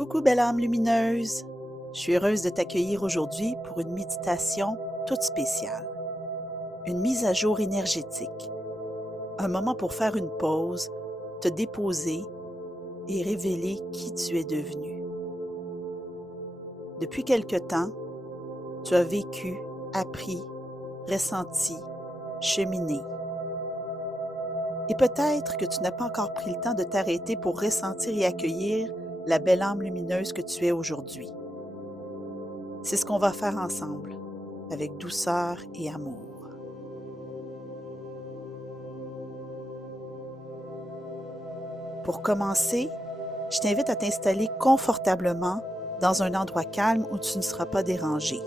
Coucou belle âme lumineuse! Je suis heureuse de t'accueillir aujourd'hui pour une méditation toute spéciale. Une mise à jour énergétique. Un moment pour faire une pause, te déposer et révéler qui tu es devenu. Depuis quelque temps, tu as vécu, appris, ressenti, cheminé. Et peut-être que tu n'as pas encore pris le temps de t'arrêter pour ressentir et accueillir la belle âme lumineuse que tu es aujourd'hui. C'est ce qu'on va faire ensemble, avec douceur et amour. Pour commencer, je t'invite à t'installer confortablement dans un endroit calme où tu ne seras pas dérangé.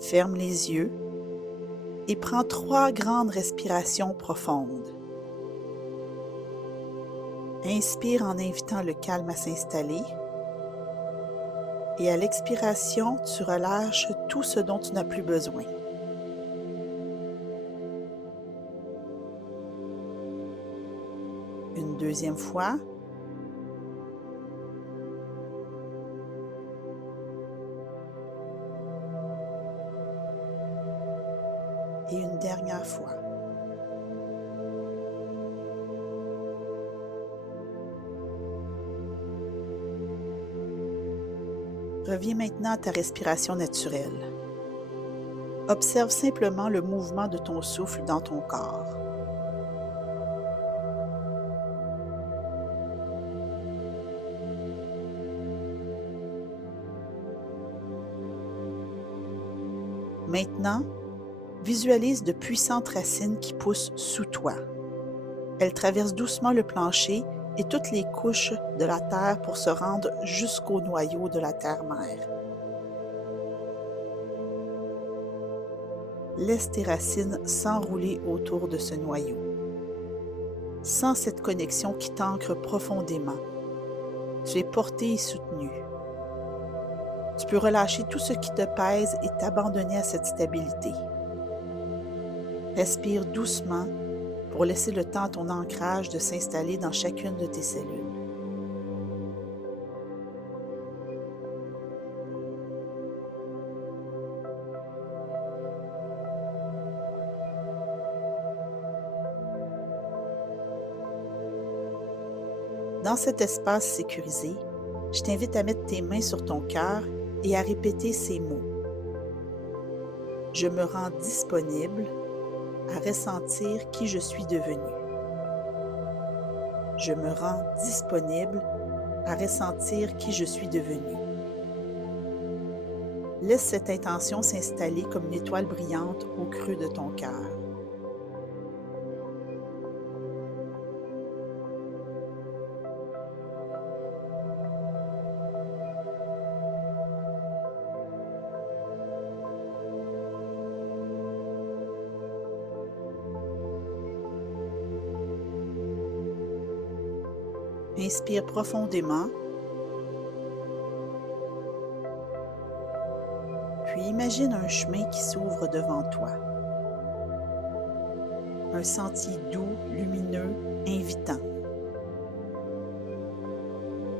Ferme les yeux et prends 3 grandes respirations profondes. Inspire en invitant le calme à s'installer. Et à l'expiration, tu relâches tout ce dont tu n'as plus besoin. Une deuxième fois. Et une dernière fois. Reviens maintenant à ta respiration naturelle. Observe simplement le mouvement de ton souffle dans ton corps. Maintenant, visualise de puissantes racines qui poussent sous toi. Elles traversent doucement le plancher et toutes les couches de la terre pour se rendre jusqu'au noyau de la terre-mère. Laisse tes racines s'enrouler autour de ce noyau. Sens cette connexion qui t'ancre profondément. Tu es porté et soutenu. Tu peux relâcher tout ce qui te pèse et t'abandonner à cette stabilité. Respire doucement pour laisser le temps à ton ancrage de s'installer dans chacune de tes cellules. Dans cet espace sécurisé, je t'invite à mettre tes mains sur ton cœur et à répéter ces mots. Je me rends disponible à ressentir qui je suis devenu. Je me rends disponible à ressentir qui je suis devenu. Laisse cette intention s'installer comme une étoile brillante au creux de ton cœur. Inspire profondément, puis imagine un chemin qui s'ouvre devant toi. Un sentier doux, lumineux, invitant.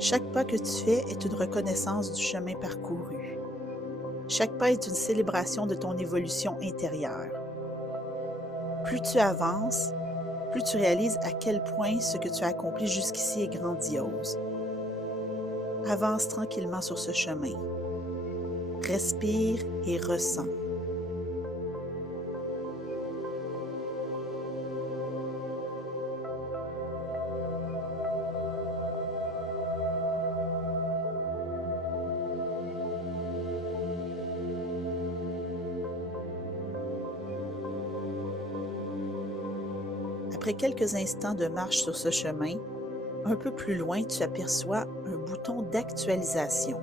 Chaque pas que tu fais est une reconnaissance du chemin parcouru. Chaque pas est une célébration de ton évolution intérieure. Plus tu avances, plus tu réalises à quel point ce que tu as accompli jusqu'ici est grandiose. Avance tranquillement sur ce chemin. Respire et ressens. Après quelques instants de marche sur ce chemin, un peu plus loin, tu aperçois un bouton d'actualisation.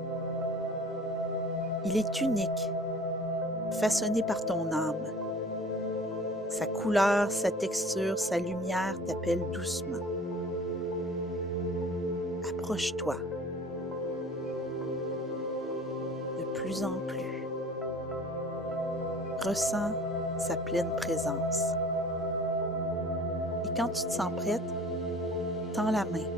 Il est unique, façonné par ton âme. Sa couleur, sa texture, sa lumière t'appellent doucement. Approche-toi de plus en plus. Ressens sa pleine présence. Et quand tu te sens prête, tends la main.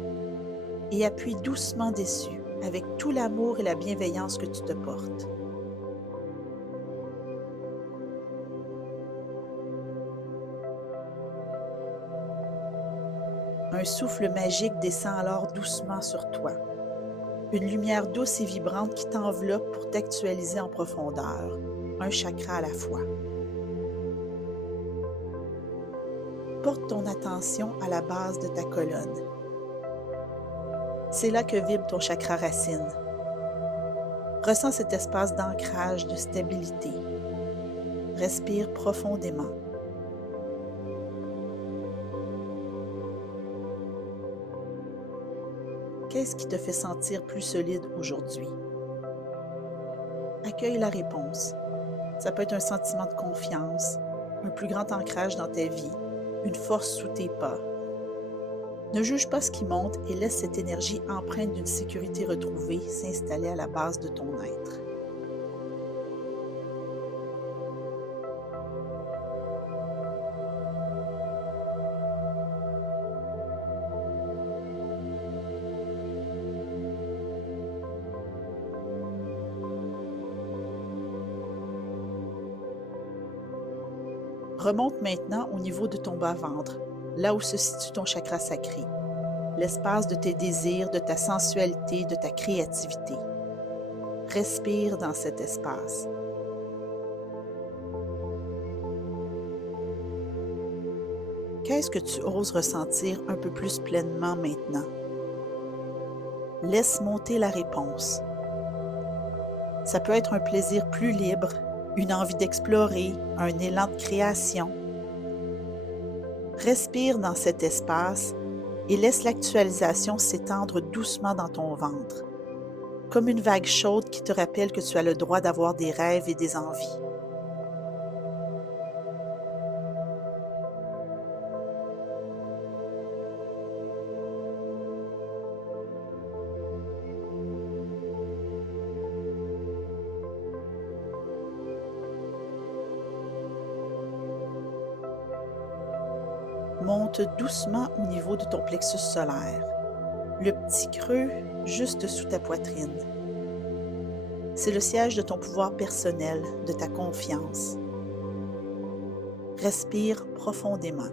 et appuie doucement dessus avec tout l'amour et la bienveillance que tu te portes. Un souffle magique descend alors doucement sur toi. Une lumière douce et vibrante qui t'enveloppe pour t'actualiser en profondeur, un chakra à la fois. Porte ton attention à la base de ta colonne. C'est là que vibre ton chakra racine. Ressens cet espace d'ancrage, de stabilité. Respire profondément. Qu'est-ce qui te fait sentir plus solide aujourd'hui? Accueille la réponse. Ça peut être un sentiment de confiance, un plus grand ancrage dans ta vie, une force sous tes pas. Ne juge pas ce qui monte et laisse cette énergie empreinte d'une sécurité retrouvée s'installer à la base de ton être. Remonte maintenant au niveau de ton bas-ventre, là où se situe ton chakra sacré, l'espace de tes désirs, de ta sensualité, de ta créativité. Respire dans cet espace. Qu'est-ce que tu oses ressentir un peu plus pleinement maintenant? Laisse monter la réponse. Ça peut être un plaisir plus libre, une envie d'explorer, un élan de création. Respire dans cet espace et laisse l'actualisation s'étendre doucement dans ton ventre, comme une vague chaude qui te rappelle que tu as le droit d'avoir des rêves et des envies. Monte doucement au niveau de ton plexus solaire, le petit creux juste sous ta poitrine. C'est le siège de ton pouvoir personnel, de ta confiance. Respire profondément.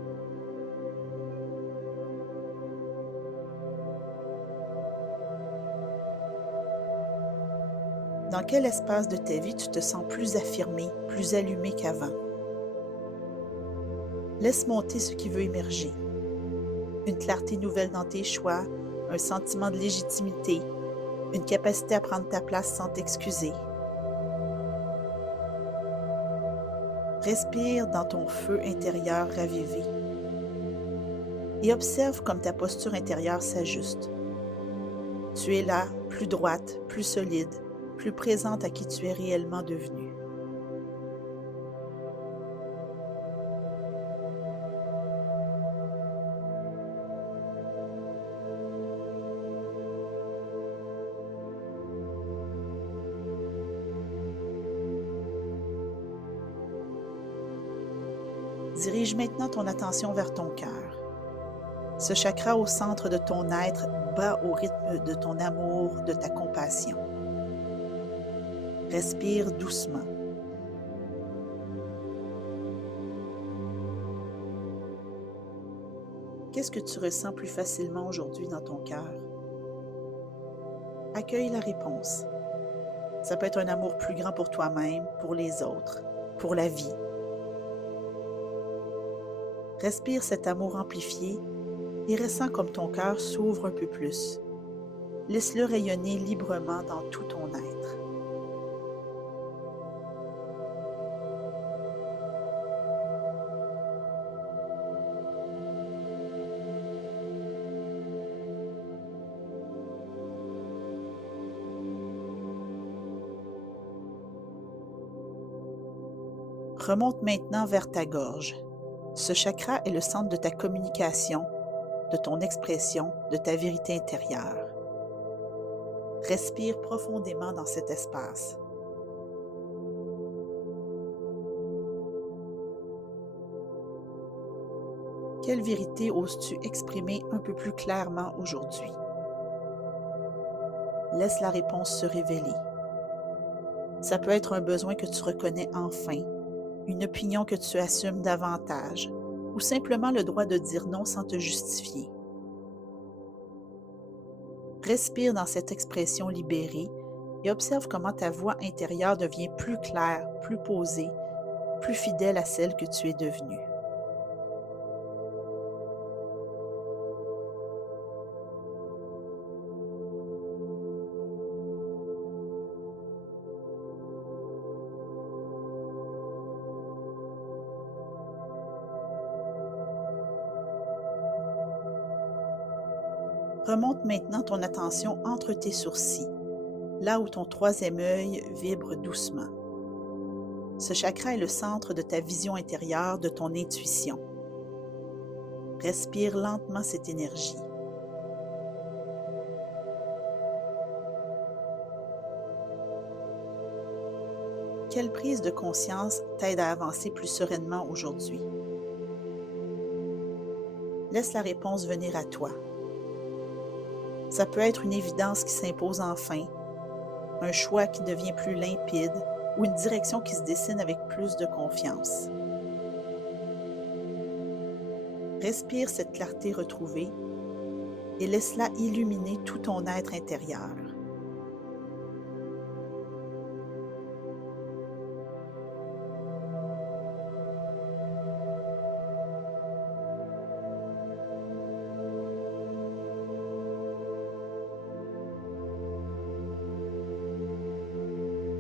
Dans quel espace de ta vie tu te sens plus affirmé, plus allumé qu'avant? Laisse monter ce qui veut émerger. Une clarté nouvelle dans tes choix, un sentiment de légitimité, une capacité à prendre ta place sans t'excuser. Respire dans ton feu intérieur ravivé et observe comme ta posture intérieure s'ajuste. Tu es là, plus droite, plus solide, plus présente à qui tu es réellement devenue. Dirige maintenant ton attention vers ton cœur. Ce chakra au centre de ton être bat au rythme de ton amour, de ta compassion. Respire doucement. Qu'est-ce que tu ressens plus facilement aujourd'hui dans ton cœur? Accueille la réponse. Ça peut être un amour plus grand pour toi-même, pour les autres, pour la vie. Respire cet amour amplifié et ressens comme ton cœur s'ouvre un peu plus. Laisse-le rayonner librement dans tout ton être. Remonte maintenant vers ta gorge. Ce chakra est le centre de ta communication, de ton expression, de ta vérité intérieure. Respire profondément dans cet espace. Quelle vérité oses-tu exprimer un peu plus clairement aujourd'hui? Laisse la réponse se révéler. Ça peut être un besoin que tu reconnais enfin, une opinion que tu assumes davantage, ou simplement le droit de dire non sans te justifier. Respire dans cette expression libérée et observe comment ta voix intérieure devient plus claire, plus posée, plus fidèle à celle que tu es devenue. Remonte maintenant ton attention entre tes sourcils, là où ton troisième œil vibre doucement. Ce chakra est le centre de ta vision intérieure, de ton intuition. Respire lentement cette énergie. Quelle prise de conscience t'aide à avancer plus sereinement aujourd'hui? Laisse la réponse venir à toi. Ça peut être une évidence qui s'impose enfin, un choix qui devient plus limpide ou une direction qui se dessine avec plus de confiance. Respire cette clarté retrouvée et laisse-la illuminer tout ton être intérieur.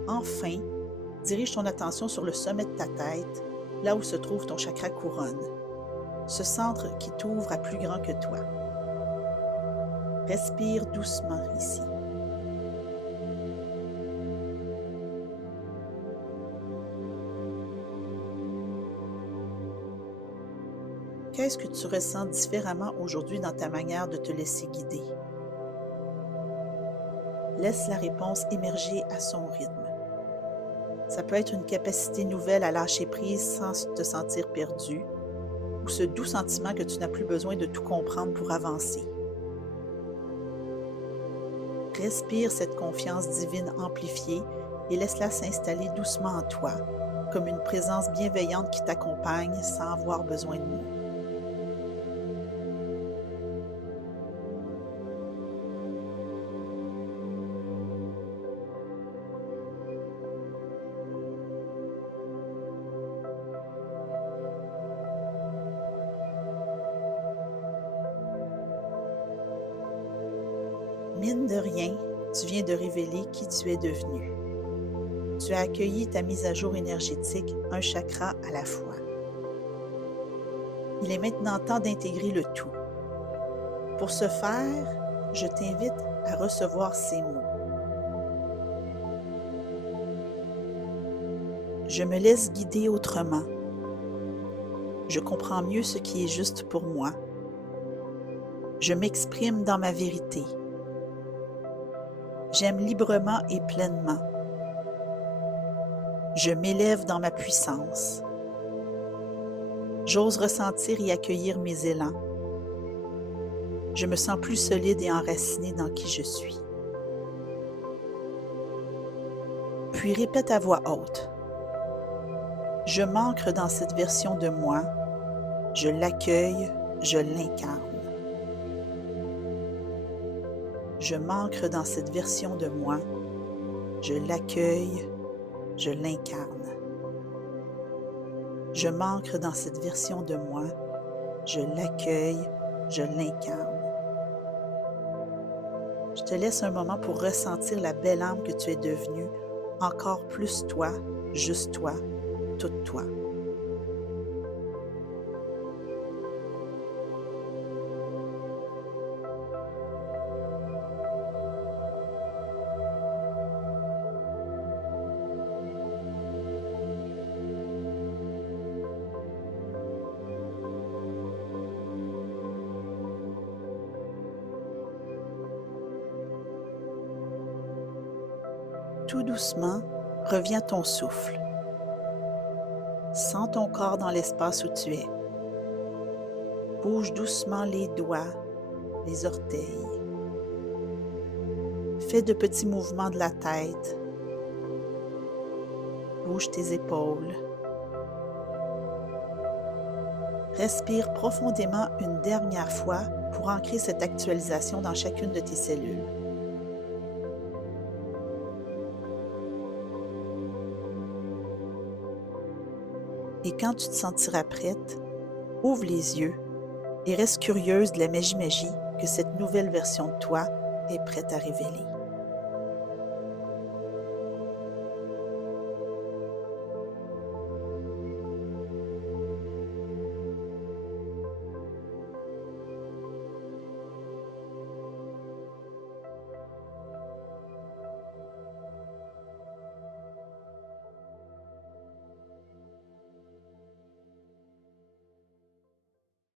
Enfin, dirige ton attention sur le sommet de ta tête, là où se trouve ton chakra couronne, ce centre qui t'ouvre à plus grand que toi. Respire doucement ici. Qu'est-ce que tu ressens différemment aujourd'hui dans ta manière de te laisser guider? Laisse la réponse émerger à son rythme. Ça peut être une capacité nouvelle à lâcher prise sans te sentir perdu, ou ce doux sentiment que tu n'as plus besoin de tout comprendre pour avancer. Respire cette confiance divine amplifiée et laisse-la s'installer doucement en toi, comme une présence bienveillante qui t'accompagne sans avoir besoin de mots. Mine de rien, tu viens de révéler qui tu es devenu. Tu as accueilli ta mise à jour énergétique, un chakra à la fois. Il est maintenant temps d'intégrer le tout. Pour ce faire, je t'invite à recevoir ces mots. Je me laisse guider autrement. Je comprends mieux ce qui est juste pour moi. Je m'exprime dans ma vérité. J'aime librement et pleinement. Je m'élève dans ma puissance. J'ose ressentir et accueillir mes élans. Je me sens plus solide et enracinée dans qui je suis. Puis répète à voix haute. Je m'ancre dans cette version de moi. Je l'accueille, je l'incarne. Je m'ancre dans cette version de moi. Je l'accueille, je l'incarne. Je m'ancre dans cette version de moi. Je l'accueille, je l'incarne. Je te laisse un moment pour ressentir la belle âme que tu es devenue, encore plus toi, juste toi, toute toi. Tout doucement, reviens à ton souffle. Sens ton corps dans l'espace où tu es. Bouge doucement les doigts, les orteils. Fais de petits mouvements de la tête. Bouge tes épaules. Respire profondément une dernière fois pour ancrer cette actualisation dans chacune de tes cellules. Et quand tu te sentiras prête, ouvre les yeux et reste curieuse de la magie que cette nouvelle version de toi est prête à révéler.